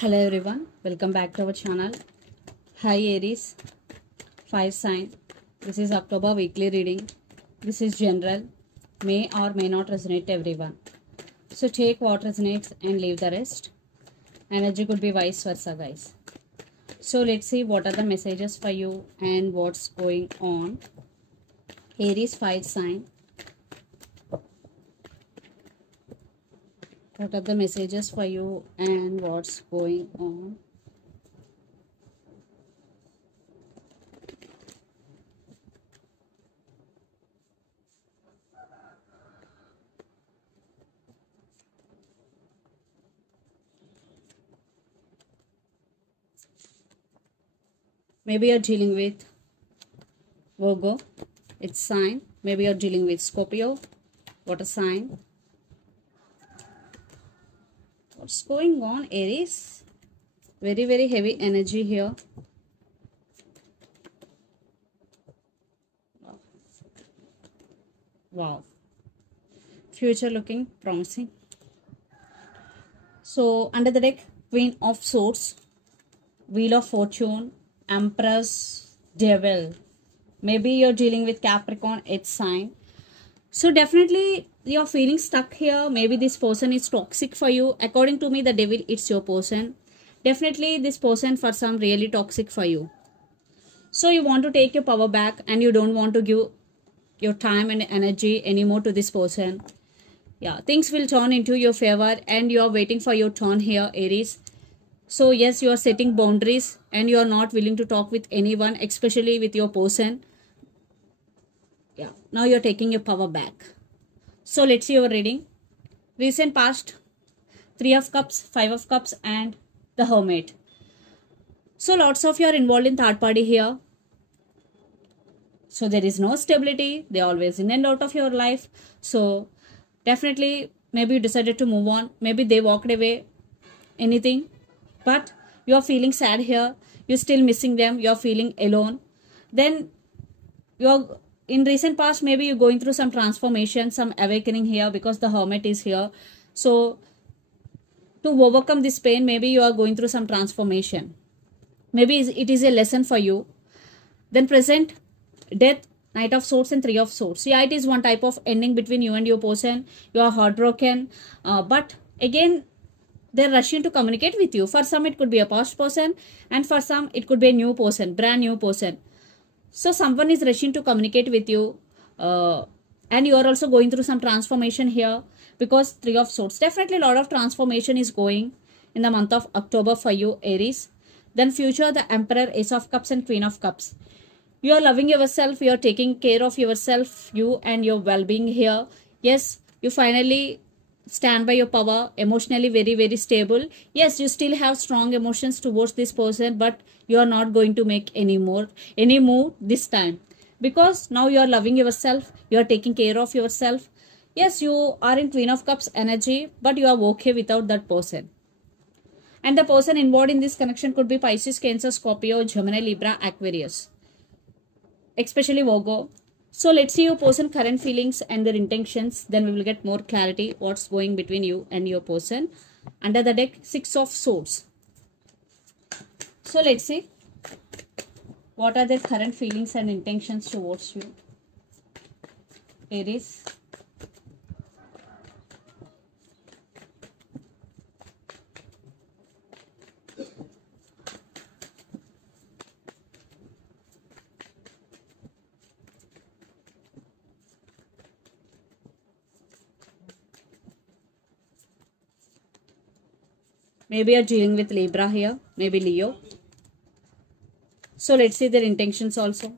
Hello everyone, welcome back to our channel. Hi Aries, 5 sign. This is October weekly reading. This is general, may or may not resonate to everyone. So take what resonates and leave the rest. Energy could be vice versa, guys. So let's see what are the messages for you and what's going on. Aries 5 sign. What are the messages for you and what's going on? Maybe you're dealing with Virgo, it's sign. Maybe you're dealing with Scorpio, water sign. What's going on, Aries? Very, very heavy energy here. Wow. Future looking promising. So, under the deck, Queen of Swords, Wheel of Fortune, Empress, Devil. Maybe you're dealing with Capricorn, it's sign. So definitely you're feeling stuck here. Maybe this person is toxic for you. According to me, the devil, it's your person. Definitely this person for some really toxic for you. So you want to take your power back and you don't want to give your time and energy anymore to this person. Yeah, things will turn into your favor and you are waiting for your turn here, Aries. So yes, you are setting boundaries and you are not willing to talk with anyone, especially with your person. Yeah, now you're taking your power back. So let's see your reading. Recent past, 3 of Cups, 5 of Cups and the Hermit. So lots of you are involved in third party here. So there is no stability. They're always in and out of your life. So definitely maybe you decided to move on. Maybe they walked away. Anything. But you are feeling sad here. You're still missing them. You're feeling alone. Then you're in recent past, maybe you're going through some transformation, some awakening here because the Hermit is here. So to overcome this pain, maybe you are going through some transformation. Maybe it is a lesson for you. Then present, Death, Knight of Swords and 3 of Swords. Yeah, it is one type of ending between you and your person. You are heartbroken. But again, they're rushing to communicate with you. For some, it could be a past person. And for some, it could be a new person, brand new person. So someone is rushing to communicate with you and you are also going through some transformation here because 3 of Swords. Definitely a lot of transformation is going in the month of October for you, Aries. Then future, the Emperor, Ace of Cups and Queen of Cups. You are loving yourself. You are taking care of yourself, you and your well-being here. Yes, you finally stand by your power, emotionally very, very stable. Yes, you still have strong emotions towards this person, but you are not going to make any move this time because now you are loving yourself. You are taking care of yourself. Yes, you are in Queen of Cups energy, but you are okay without that person. And the person involved in this connection could be Pisces, Cancer, Scorpio, Gemini, Libra, Aquarius, especially Virgo. So let's see your person current feelings and their intentions. Then we will get more clarity what's going between you and your person. Under the deck, 6 of Swords. So let's see what are their current feelings and intentions towards you, Aries. Maybe you're dealing with Libra here, maybe Leo. So let's see their intentions also.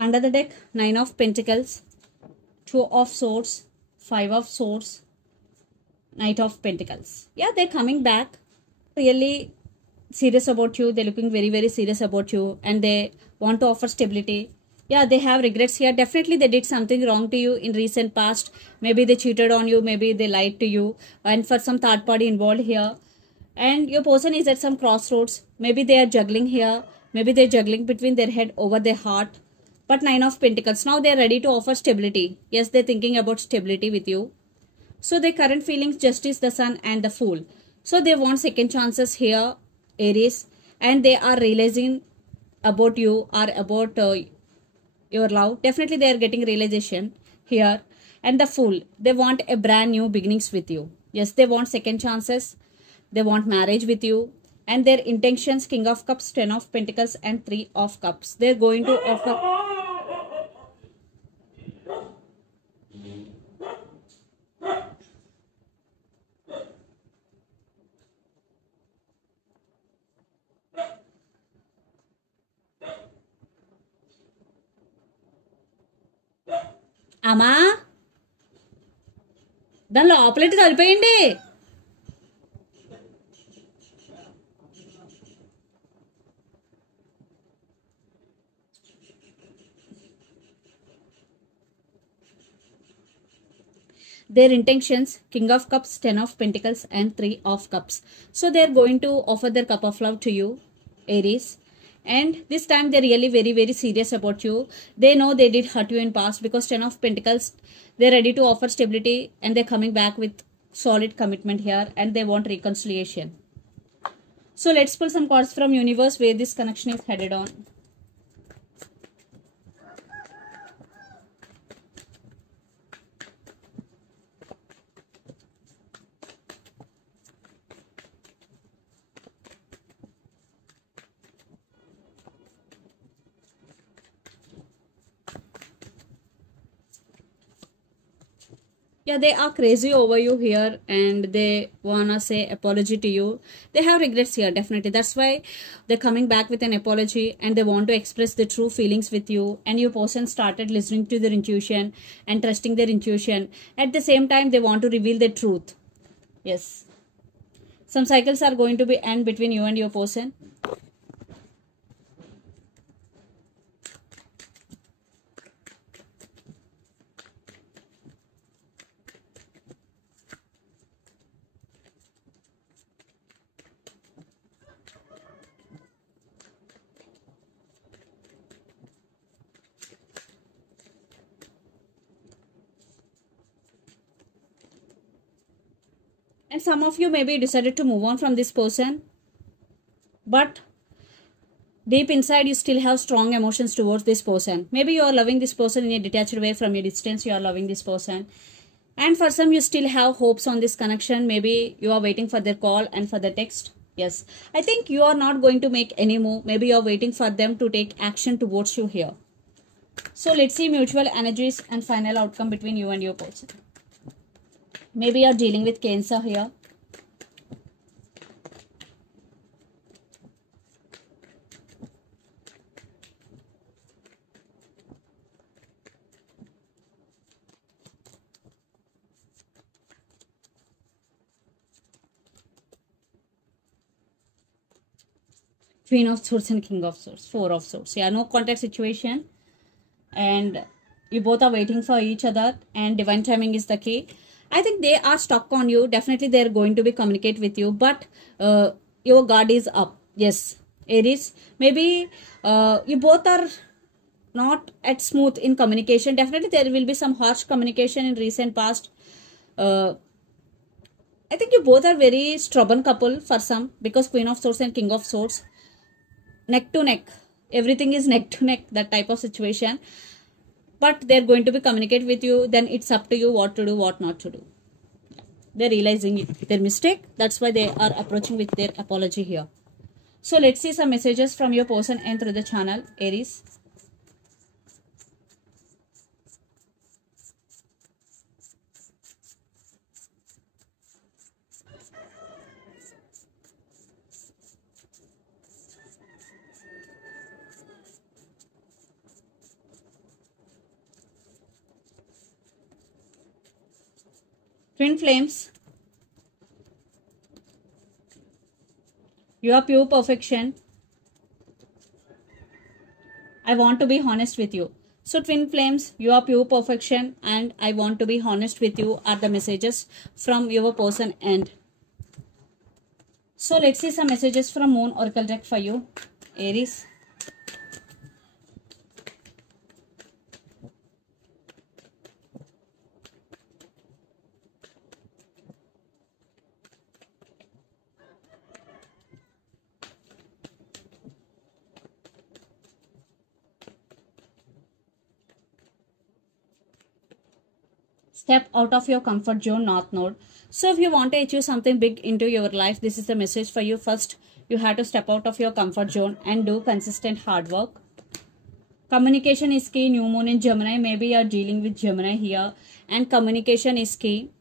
Under the deck, 9 of Pentacles, 2 of Swords, 5 of Swords, Knight of Pentacles. Yeah, they're coming back. Really serious about you. They're looking very, very serious about you and they want to offer stability. Yeah, they have regrets here. Definitely they did something wrong to you in recent past. Maybe they cheated on you. Maybe they lied to you. And for some third party involved here. And your person is at some crossroads. Maybe they are juggling here. Maybe they're juggling between their head over their heart. But 9 of Pentacles. Now they're ready to offer stability. Yes, they're thinking about stability with you. So their current feelings, Justice, the Sun and the Fool. So they want second chances here, Aries. And they are realizing about you or about your love. Definitely they are getting realization here. And the Fool. They want a brand new beginnings with you. Yes, they want second chances. They want marriage with you. And their intentions, King of Cups, 10 of Pentacles and 3 of Cups. They're going to offer... అమ్మా దాని లోపలెట్టి కలిపేయండి. Their intentions, King of Cups, 10 of Pentacles and 3 of Cups. So they are going to offer their cup of love to you, Aries. And this time they're really very, very serious about you. They know they did hurt you in past because 10 of Pentacles, they're ready to offer stability and they're coming back with solid commitment here and they want reconciliation. So let's pull some cards from universe where this connection is headed on. Yeah, they are crazy over you here and they wanna say apology to you. They have regrets here, definitely. That's why they're coming back with an apology and they want to express the true feelings with you. And your person started listening to their intuition and trusting their intuition. At the same time, they want to reveal the truth. Yes. Some cycles are going to be end between you and your person. And some of you maybe decided to move on from this person. But deep inside, you still have strong emotions towards this person. Maybe you are loving this person in a detached way from your distance. You are loving this person. And for some, you still have hopes on this connection. Maybe you are waiting for their call and for the text. Yes. I think you are not going to make any move. Maybe you are waiting for them to take action towards you here. So let's see mutual energies and final outcome between you and your person. Maybe you're dealing with Cancer here. Queen of Swords and King of Swords. 4 of Swords. Yeah, no contact situation. And you both are waiting for each other. And divine timing is the key. I think they are stuck on you. Definitely they are going to be communicate with you. But your guard is up. Yes, Aries. Maybe you both are not at smooth in communication. Definitely there will be some harsh communication in recent past. I think you both are very stubborn couple for some. Because Queen of Swords and King of Swords. Neck to neck. Everything is neck to neck. That type of situation. But they're going to be communicate with you. Then it's up to you what to do, what not to do. They're realizing their mistake. That's why they are approaching with their apology here. So let's see some messages from your person and through the channel, Aries. Twin flames. You are pure perfection. I want to be honest with you. So twin flames, you are pure perfection and I want to be honest with you are the messages from your person end. So let's see some messages from Moon Oracle deck for you, Aries. Step out of your comfort zone, North Node. So if you want to achieve something big into your life, this is the message for you. First, you have to step out of your comfort zone and do consistent hard work. Communication is key. New moon in Gemini. Maybe you are dealing with Gemini here. And communication is key.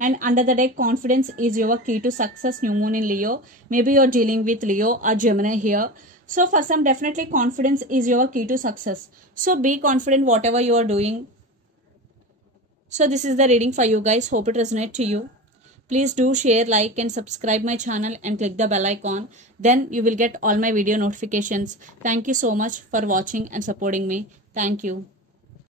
And under the deck, confidence is your key to success. New moon in Leo. Maybe you are dealing with Leo or Gemini here. So for some, definitely confidence is your key to success. So be confident whatever you are doing. So this is the reading for you guys. Hope it resonates to you. Please do share, like and subscribe my channel and click the bell icon. Then you will get all my video notifications. Thank you so much for watching and supporting me. Thank you.